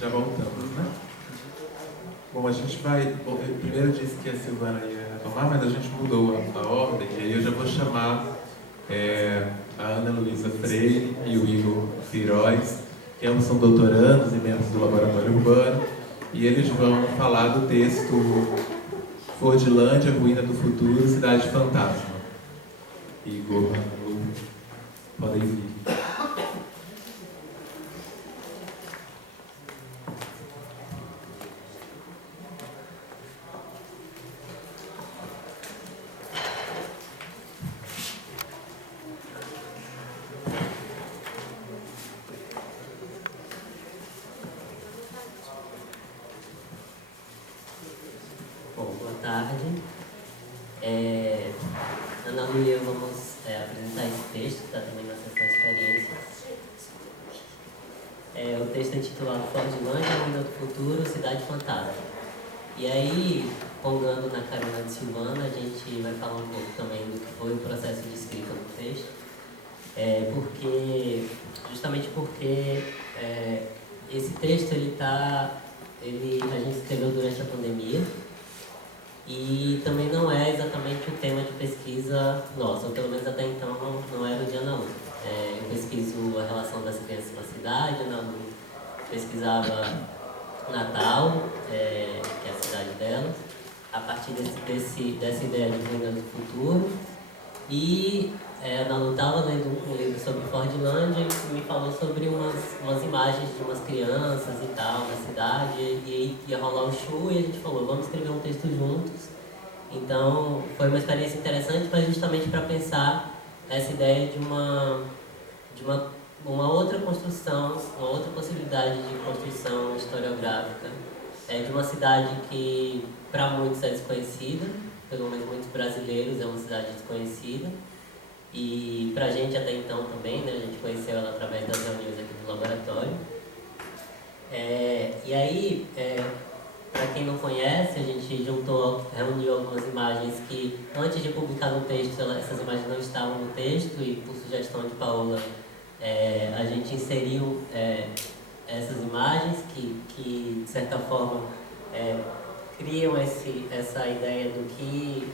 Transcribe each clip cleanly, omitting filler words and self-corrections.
Já voltamos, né? Bom, a gente vai... Bom, eu primeiro disse que a Silvana ia tomar, mas a gente mudou a ordem, e aí eu já vou chamar a Ana Luísa Freire e o Igor Queiroz, que ambos são doutorandos e membros do Laboratório Urbano, e eles vão falar do texto Fordlândia, Ruína do Futuro, Cidade Fantasma. Igor, Ana Lu, podem vir. Ana Lu e eu vamos apresentar esse texto, que está também na seção Experiências. O texto é intitulado Fordlândia, Ruína do Futuro, Cidade Fantasma. E aí, pongando na carona de Silvana, a gente vai falar um pouco também do que foi o processo de escrita do texto. Justamente porque esse texto a gente escreveu durante a pandemia. E também não é exatamente o tema de pesquisa nossa, ou pelo menos até então não era o de Ana Lu. Eu pesquiso a relação das crianças com a cidade, Ana Lu pesquisava Natal, que é a cidade dela, a partir dessa ideia de ruína do futuro. E a Ana Lu estava lendo um livro sobre Fordlândia e me falou sobre umas imagens de umas crianças e tal na cidade, e ia rolar o show e a gente falou, vamos escrever um texto juntos. Então foi uma experiência interessante, mas justamente para pensar essa ideia de uma outra construção, uma outra possibilidade de construção historiográfica, de uma cidade que para muitos é desconhecida, pelo menos muitos brasileiros é uma cidade desconhecida, e para a gente até então também, né, a gente conheceu ela através das reuniões aqui do laboratório. E aí, para quem não conhece, a gente reuniu algumas imagens que antes de publicar no texto, essas imagens não estavam no texto, e por sugestão de Paola, a gente inseriu essas imagens que de certa forma, criam essa ideia do que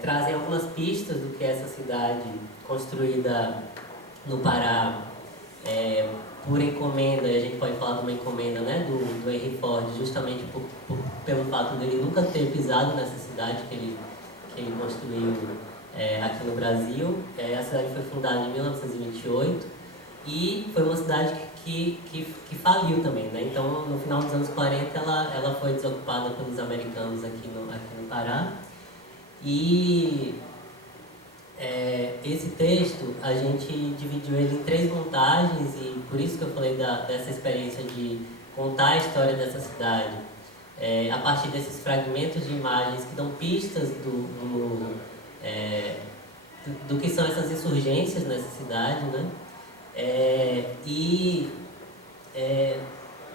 trazem algumas pistas do que é essa cidade construída no Pará por encomenda, e a gente pode falar de uma encomenda, né, do Henry Ford, justamente pelo fato dele nunca ter pisado nessa cidade que ele construiu aqui no Brasil. A cidade foi fundada em 1928 e foi uma cidade que faliu também, né? Então, no final dos anos 40, ela foi desocupada pelos americanos aqui no Pará. E esse texto, a gente dividiu ele em 3 montagens, e por isso que eu falei dessa experiência de contar a história dessa cidade, a partir desses fragmentos de imagens que dão pistas do que são essas insurgências nessa cidade, né? E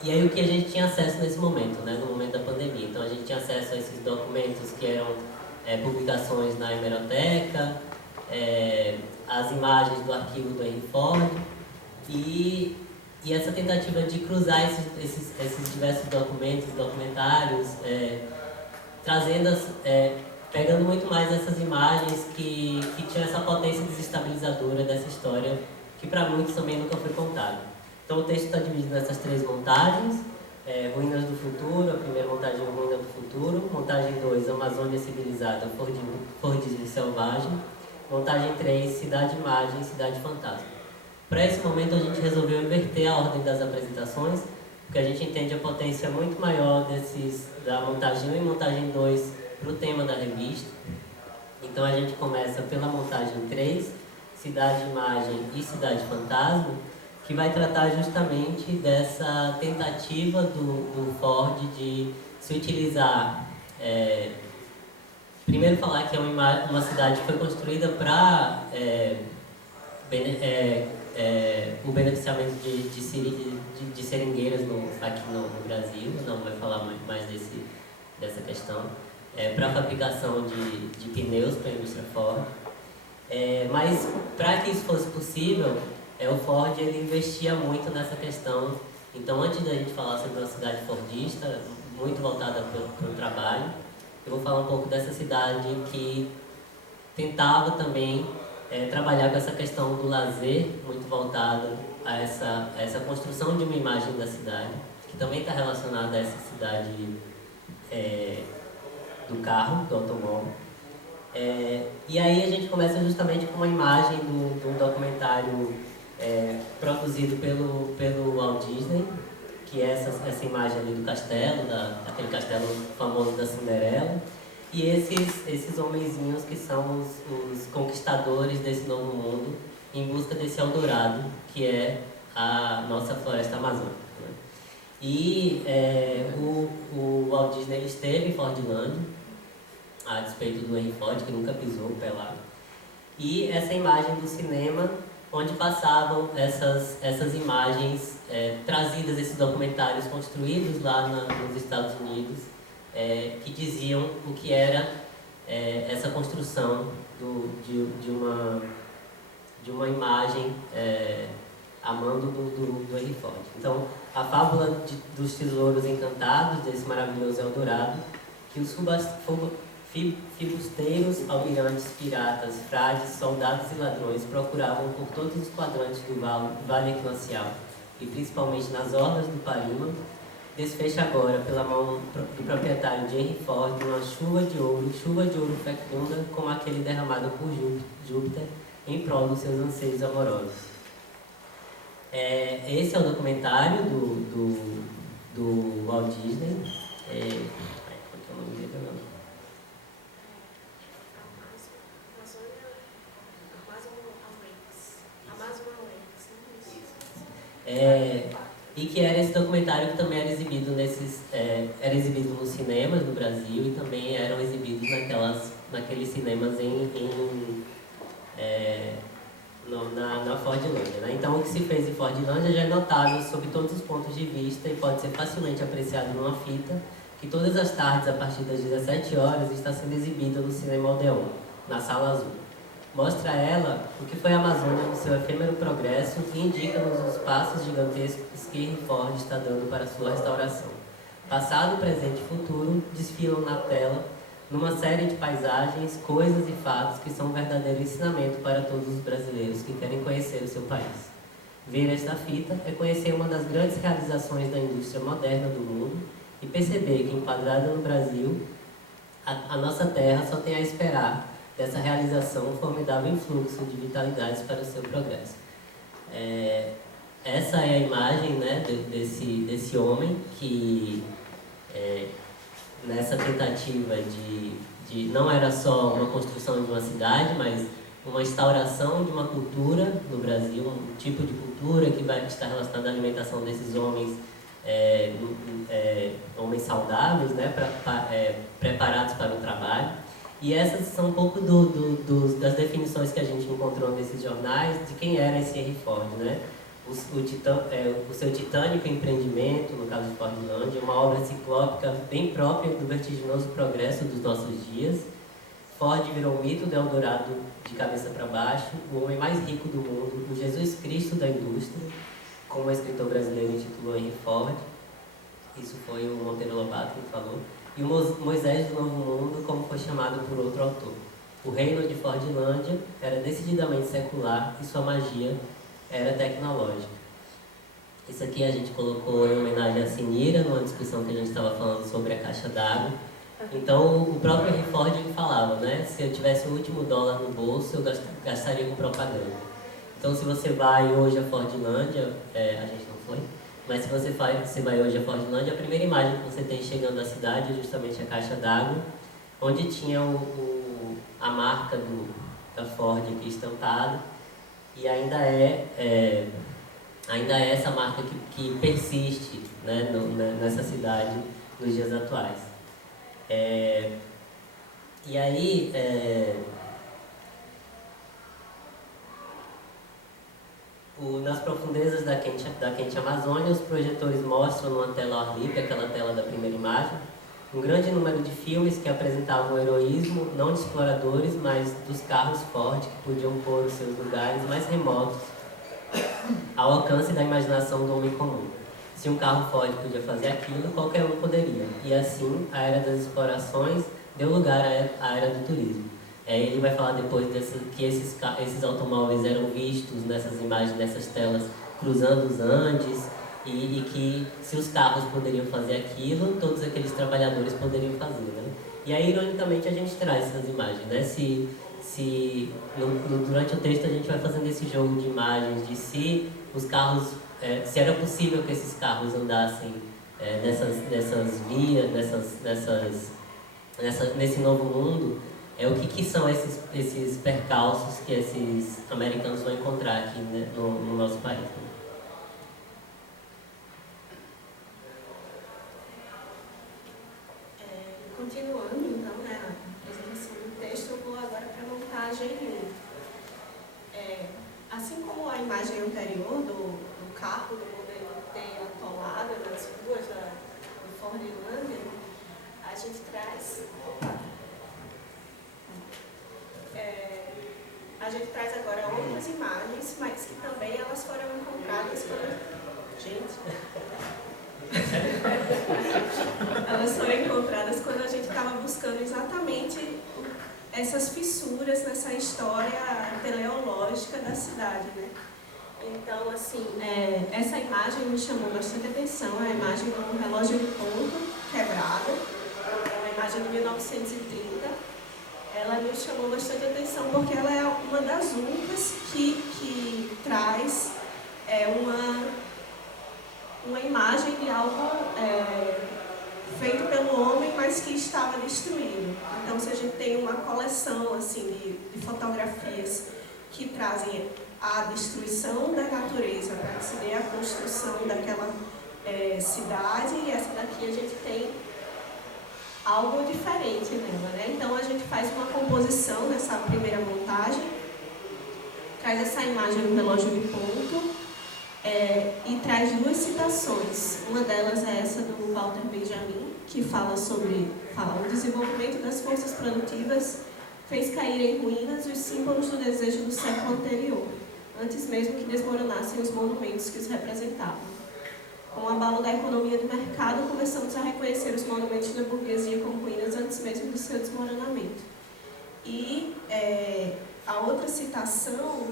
aí o que a gente tinha acesso nesse momento, né, no momento da pandemia. Então a gente tinha acesso a esses documentos que eram publicações na hemeroteca, as imagens do arquivo do Henry Ford, e essa tentativa de cruzar esses diversos documentários, pegando muito mais essas imagens que tinham essa potência desestabilizadora dessa história que para muitos também nunca foi contada. Então o texto está dividido nessas 3 montagens: Ruínas do Futuro, a primeira montagem é Ruína do Futuro; montagem 2, Amazônia Civilizada, Fordismo Selvagem; montagem 3, Cidade Imagem, Cidade Fantasma. Para esse momento a gente resolveu inverter a ordem das apresentações, porque a gente entende a potência muito maior da montagem 1 e montagem 2 para o tema da revista. Então a gente começa pela montagem 3, Cidade Imagem e Cidade Fantasma, que vai tratar justamente dessa tentativa do Ford de se utilizar, primeiro falar que é uma cidade que foi construída para o beneficiamento de seringueiras aqui no Brasil. Não vai falar mais dessa questão, para a fabricação de pneus para a indústria Ford. Mas para que isso fosse possível, o Ford ele investia muito nessa questão Então, antes da gente falar sobre uma cidade fordista, muito voltada para o trabalho, eu vou falar um pouco dessa cidade que tentava também trabalhar com essa questão do lazer, muito voltado a essa construção de uma imagem da cidade, que também está relacionada a essa cidade do carro, do automóvel. E aí a gente começa justamente com uma imagem de um documentário produzido pelo Walt Disney, que é essa imagem ali do castelo, daquele castelo famoso da Cinderela, e esses homenzinhos que são os conquistadores desse novo mundo em busca desse Eldorado, que é a nossa floresta amazônica, né? E o Walt Disney esteve em Fordlândia, a despeito do Henry Ford, que nunca pisou o pé lá. E essa imagem do cinema, onde passavam essas imagens trazidas, esses documentários construídos lá nos Estados Unidos, que diziam o que era essa construção de uma imagem a mando do Henry Ford. Então, a fábula dos tesouros encantados, desse maravilhoso Eldorado, que os filibusteiros, almirantes, piratas, frades, soldados e ladrões procuravam por todos os quadrantes do Vale Equinacial, e principalmente nas orlas do Parima, desfecha agora, pela mão do proprietário de Henry Ford, uma chuva de ouro fecunda, como aquele derramado por Júpiter em prol dos seus anseios amorosos. Esse é o documentário do Walt Disney. Como é que é o nome dele? E que era esse documentário que também era exibido era exibido nos cinemas no Brasil e também eram exibidos naqueles cinemas na Fordlândia, né? Então, o que se fez em Fordlândia já é notável sob todos os pontos de vista e pode ser facilmente apreciado numa fita que todas as tardes, a partir das 17 horas, está sendo exibida no Cinema Odeon, na Sala Azul. Mostra a ela o que foi a Amazônia no seu efêmero progresso e indica-nos os passos gigantescos que Henry Ford está dando para sua restauração. Passado, presente e futuro desfilam na tela numa série de paisagens, coisas e fatos que são um verdadeiro ensinamento para todos os brasileiros que querem conhecer o seu país. Ver esta fita é conhecer uma das grandes realizações da indústria moderna do mundo e perceber que, enquadrada no Brasil, a nossa terra só tem a esperar dessa realização um formidável influxo de vitalidades para o seu progresso. Essa é a imagem, né, desse homem que, nessa tentativa de não era só uma construção de uma cidade, mas uma instauração de uma cultura no Brasil, um tipo de cultura que vai estar relacionada à alimentação desses homens, homens saudáveis, né, preparados para o trabalho. E essas são um pouco das definições que a gente encontrou nesses jornais de quem era esse Henry Ford, né? O seu titânico empreendimento, no caso de Fordlândia, uma obra ciclópica bem própria do vertiginoso progresso dos nossos dias. Ford virou um mito do Eldorado de cabeça para baixo, o homem mais rico do mundo, o Jesus Cristo da indústria, como o escritor brasileiro intitulou Henry Ford. Isso foi o Monteiro Lobato que falou. E o Moisés do Novo Mundo, como foi chamado por outro autor. O reino de Fordlândia era decididamente secular e sua magia era tecnológica. Isso aqui a gente colocou em homenagem a Sinira, numa discussão que a gente estava falando sobre a caixa d'água. Então, o próprio Henry Ford falava, né? Se eu tivesse o último dólar no bolso, eu gastaria com propaganda. Então, se você vai hoje a Fordlândia, a gente não foi, mas se você vai hoje a Fordlândia, a primeira imagem que você tem chegando à cidade é justamente a caixa d'água, onde tinha a marca da Ford aqui estampada, e ainda é essa marca que persiste, né, nessa cidade nos dias atuais. E aí, nas profundezas da quente Amazônia, os projetores mostram numa tela ao ar livre, aquela tela da primeira imagem, um grande número de filmes que apresentavam o heroísmo, não de exploradores, mas dos carros Ford que podiam pôr os seus lugares mais remotos ao alcance da imaginação do homem comum. se um carro Ford podia fazer aquilo, qualquer um poderia. E assim, a era das explorações deu lugar à era do turismo. Ele vai falar depois que esses automóveis eram vistos nessas imagens, nessas telas, cruzando os Andes, e que se os carros poderiam fazer aquilo, todos aqueles trabalhadores poderiam fazer, né? E aí, ironicamente, a gente traz essas imagens, né? Durante o texto a gente vai fazendo esse jogo de imagens de se os carros, se era possível que esses carros andassem nessas vias, nesse novo mundo, o que são esses percalços que esses americanos vão encontrar aqui, né, no nosso país. Né? Continuando, então, né, a apresentação do texto, eu vou agora para a montagem 1. Assim como a imagem anterior do carro, do modelo T atolado nas ruas de Fordlândia, a gente traz... a gente traz agora outras imagens, mas que também elas foram encontradas elas foram encontradas quando a gente estava buscando exatamente essas fissuras nessa história teleológica da cidade, né? Então, assim, essa imagem me chamou bastante atenção, é a imagem do relógio de ponto quebrado, é uma imagem de 1930. Ela me chamou bastante atenção porque ela é uma das únicas que traz uma imagem de algo feito pelo homem, mas que estava destruído. Então, se a gente tem uma coleção assim, de fotografias que trazem a destruição da natureza para que se dê a construção daquela cidade, e essa daqui a gente tem algo diferente nela, né? Então a gente faz uma composição nessa primeira montagem, traz essa imagem do relógio de ponto e traz duas citações. Uma delas é essa do Walter Benjamin, que fala o desenvolvimento das forças produtivas fez cair em ruínas os símbolos do desejo do século anterior, antes mesmo que desmoronassem os monumentos que os representavam. Com o abalo da economia do mercado, começamos a reconhecer os monumentos da burguesia como ruínas antes mesmo do seu desmoronamento. E a outra citação,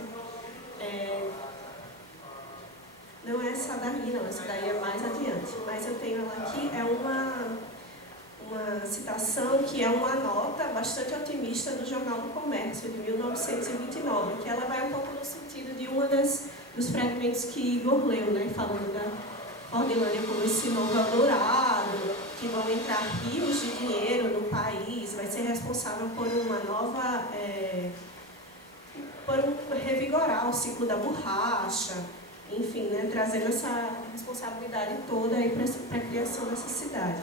não é essa daí não, essa daí é mais adiante, mas eu tenho ela aqui, é uma citação que é uma nota bastante otimista do Jornal do Comércio, de 1929, que ela vai um pouco no sentido de dos fragmentos que Igor leu, né, falando da Fordlândia como esse novo Eldorado, que vão entrar rios de dinheiro no país, vai ser responsável por uma nova... por revigorar o ciclo da borracha, enfim, né, trazendo essa responsabilidade toda aí para a criação dessa cidade.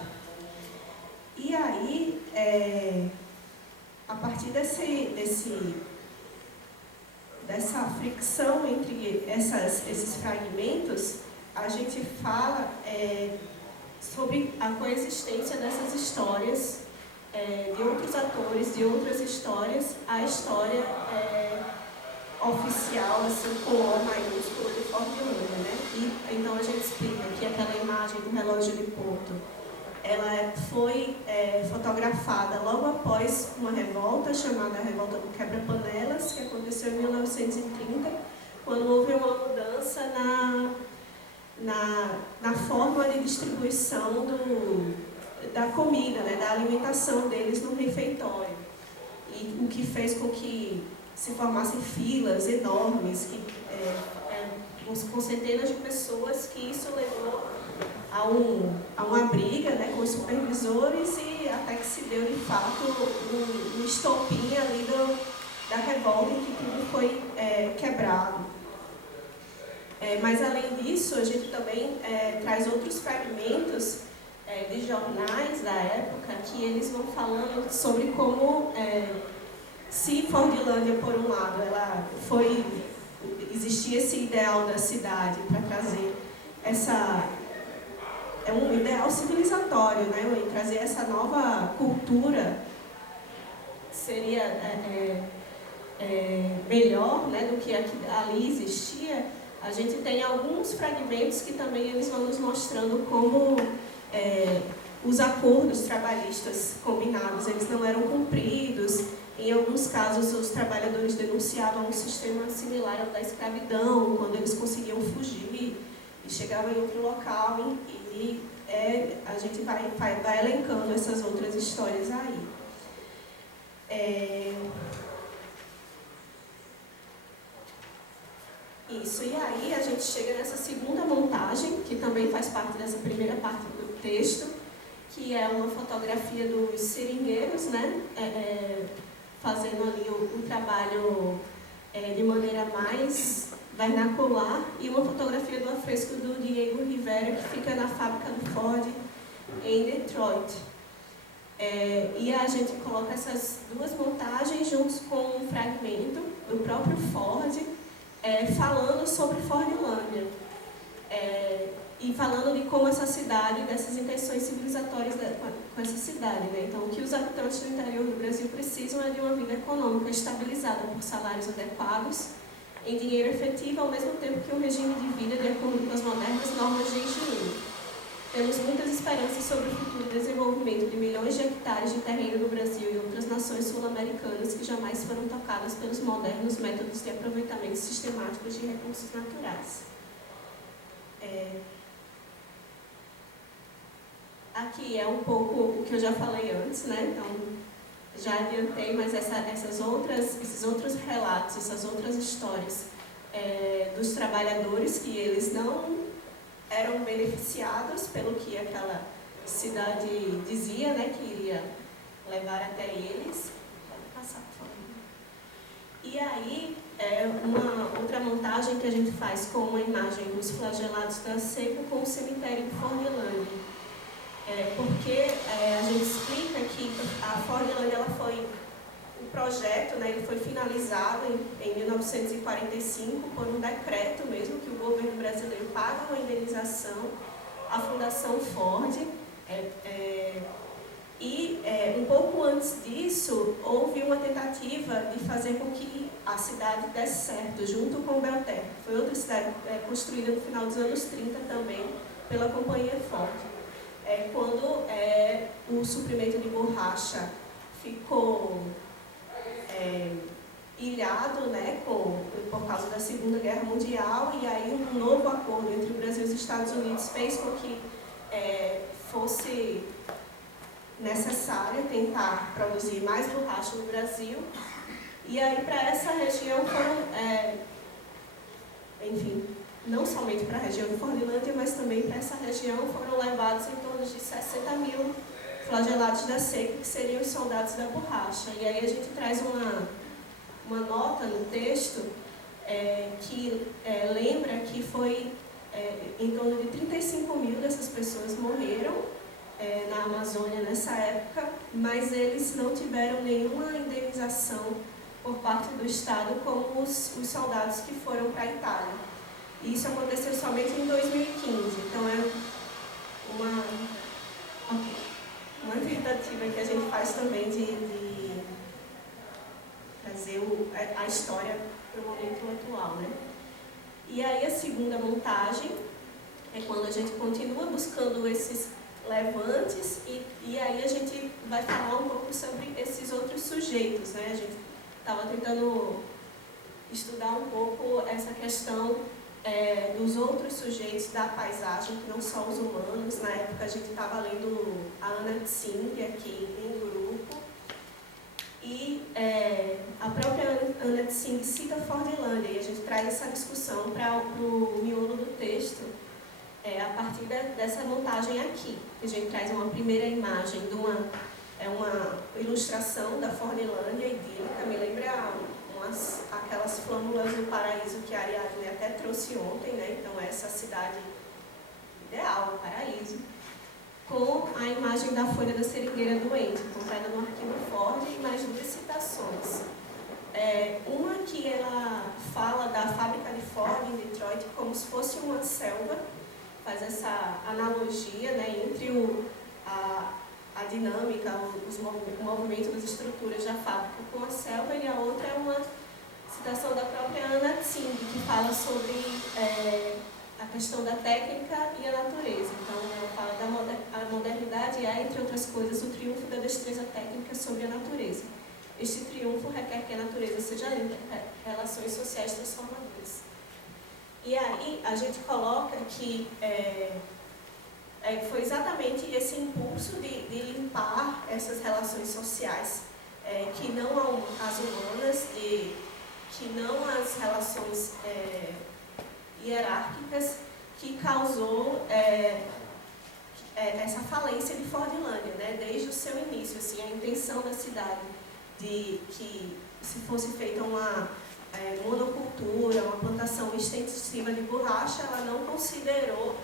E aí, a partir dessa fricção entre esses fragmentos, a gente fala sobre a coexistência dessas histórias, de outros atores, de outras histórias, a história oficial, assim, com O maiúsculo de Fordlândia, né? E então a gente explica que aquela imagem do relógio de ponto, ela foi fotografada logo após uma revolta chamada Revolta do Quebra-Panelas, que aconteceu em 1930, quando houve uma mudança na forma de distribuição da comida, né, da alimentação deles no refeitório. E o que fez com que se formassem filas enormes, com centenas de pessoas, que isso levou a uma briga, né, com os supervisores, e até que se deu de fato um estopim ali da revolta, em que tudo foi quebrado. Mas além disso, a gente também traz outros fragmentos de jornais da época, que eles vão falando sobre como se Fordlândia, por um lado, existia esse ideal da cidade para trazer um ideal civilizatório, né? E trazer essa nova cultura seria melhor, né, do que ali existia. A gente tem alguns fragmentos que também eles vão nos mostrando como os acordos trabalhistas combinados eles não eram cumpridos. Em alguns casos, os trabalhadores denunciavam um sistema similar ao da escravidão, quando eles conseguiam fugir e chegavam em outro local, e a gente vai elencando essas outras histórias aí. Isso, e aí a gente chega nessa segunda montagem, que também faz parte dessa primeira parte do texto, que é uma fotografia dos seringueiros, né? Fazendo ali o trabalho de maneira mais vernacular, e uma fotografia do afresco do Diego Rivera, que fica na fábrica do Ford, em Detroit. E a gente coloca essas duas montagens juntos com um fragmento do próprio Ford, falando sobre Fordlândia, e falando de como essa cidade, dessas intenções civilizatórias com essa cidade, né? Então, o que os habitantes do interior do Brasil precisam é de uma vida econômica estabilizada por salários adequados, em dinheiro efetivo, ao mesmo tempo que um regime de vida de acordo com as modernas normas de higiene. Temos muitas esperanças sobre o futuro desenvolvimento de milhões de hectares de terreno no Brasil e outras nações sul-americanas que jamais foram tocadas pelos modernos métodos de aproveitamento sistemáticos de recursos naturais. Aqui é um pouco o que eu já falei antes, né? Então, já adiantei, mas esses outros relatos, essas outras histórias dos trabalhadores que eles não eram beneficiados pelo que aquela cidade dizia, né, que iria levar até eles. Pode passar, por favor. E aí, uma outra montagem que a gente faz com uma imagem dos flagelados da seca com o cemitério de Fordlândia. Porque a gente explica que a Fordlândia, ela foi um projeto, né, ele foi finalizado em 1945 por um decreto mesmo, que o governo brasileiro paga uma indenização à Fundação Ford. Um pouco antes disso, houve uma tentativa de fazer com que a cidade desse certo, junto com Belterra. Foi outra cidade construída no final dos anos 30 também, pela companhia Ford. Quando o suprimento de borracha ficou ilhado, né, por causa da Segunda Guerra Mundial, e aí um novo acordo entre o Brasil e os Estados Unidos fez com que fosse necessário tentar produzir mais borracha no Brasil. E aí para essa região foram, enfim, não somente para a região de Fordlândia, mas também para essa região foram levados em torno de 60 mil flagelados da seca, que seriam os soldados da borracha. E aí a gente traz uma nota no texto que lembra que foi em torno de 35 mil dessas pessoas morreram na Amazônia nessa época, mas eles não tiveram nenhuma indenização por parte do Estado como os soldados que foram para a Itália. E isso aconteceu somente em 2015, então uma tentativa que a gente faz também de trazer a história para o momento atual, né? E aí a segunda montagem é quando a gente continua buscando esses levantes e aí a gente vai falar um pouco sobre esses outros sujeitos, né? A gente estava tentando estudar um pouco essa questão dos outros sujeitos da paisagem, que não só os humanos. Na época a gente estava lendo a Ana Tsing aqui em grupo, e a própria Ana Tsing cita Fordlândia, e a gente traz essa discussão para o miolo do texto a partir dessa montagem aqui. A gente traz uma primeira imagem de uma ilustração da Fordlândia idílica, me lembra aquelas flâmulas do paraíso que a Ariadne até trouxe ontem, né? Então essa cidade ideal, o paraíso, com a imagem da folha da seringueira doente, encontrada no arquivo Ford, e mais duas citações. Uma que ela fala da fábrica de Ford em Detroit como se fosse uma selva, faz essa analogia, né, entre a dinâmica, o movimento das estruturas da fábrica com a selva, e a outra é uma Citação da própria Ana Tsing, que fala sobre a questão da técnica e a natureza. Então, ela fala da modernidade é, entre outras coisas, o triunfo da destreza técnica sobre a natureza. Este triunfo requer que a natureza seja limpa, relações sociais transformadoras. E aí, a gente coloca que foi exatamente esse impulso de limpar essas relações sociais, que não as humanas, que não as relações hierárquicas, que causou essa falência de Fordlândia, né? Desde o seu início, assim, a intenção da cidade de que se fosse feita uma monocultura, uma plantação extensiva de borracha, ela não considerou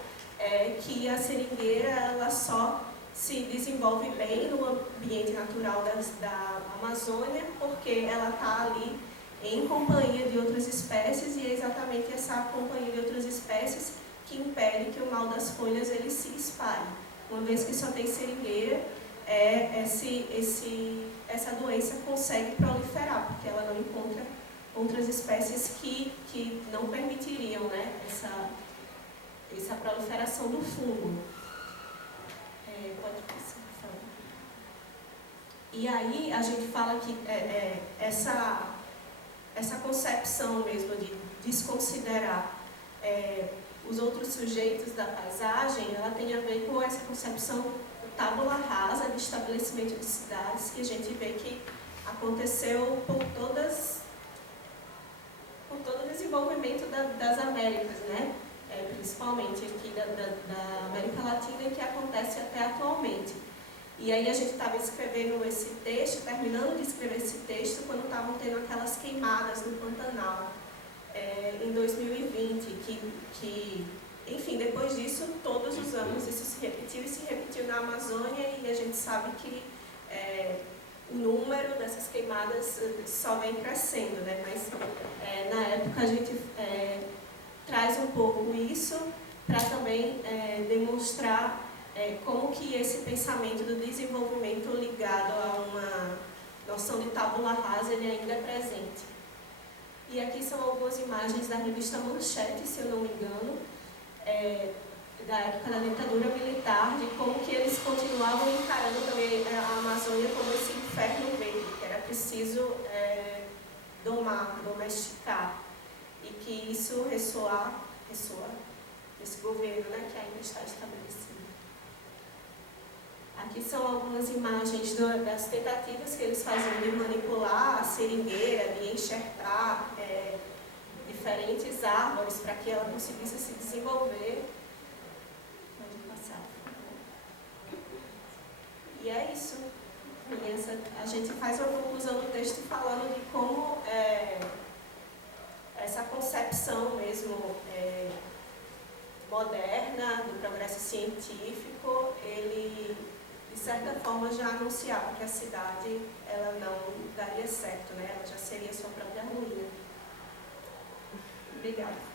que a seringueira ela só se desenvolve bem no ambiente natural da Amazônia, porque ela está ali em companhia de outras espécies, e é exatamente essa companhia de outras espécies que impede que o mal das folhas ele se espalhe. Uma vez que só tem seringueira, essa doença consegue proliferar, porque ela não encontra outras espécies que não permitiriam, né, essa proliferação do fungo. Pode passar, por favor. E aí a gente fala que essa concepção mesmo de desconsiderar os outros sujeitos da paisagem, ela tem a ver com essa concepção tábula rasa de estabelecimento de cidades, que a gente vê que aconteceu por todo o desenvolvimento das Américas, né? Principalmente aqui da América Latina, que acontece até atualmente. E aí a gente estava escrevendo esse texto, terminando de escrever esse texto, quando estavam tendo aquelas queimadas no Pantanal, em 2020, que, enfim, depois disso, todos os anos isso se repetiu e se repetiu na Amazônia, e a gente sabe que o número dessas queimadas só vem crescendo, né? Mas na época a gente traz um pouco isso para também demonstrar como que esse pensamento do desenvolvimento ligado a uma noção de tábula rasa ele ainda é presente. E aqui são algumas imagens da revista Manchete, se eu não me engano, da época da ditadura militar, de como que eles continuavam encarando também a Amazônia como esse inferno verde, que era preciso domesticar, e que isso ressoa nesse governo, né, que ainda está estabelecido. Aqui são algumas imagens das tentativas que eles faziam de manipular a seringueira, de enxertar diferentes árvores para que ela conseguisse se desenvolver. Pode passar, por favor. E é isso. A gente faz uma conclusão do texto falando de como essa concepção mesmo moderna do progresso científico, ele de certa forma já anunciava que a cidade ela não daria certo, né? Ela já seria sua própria ruína. Obrigada.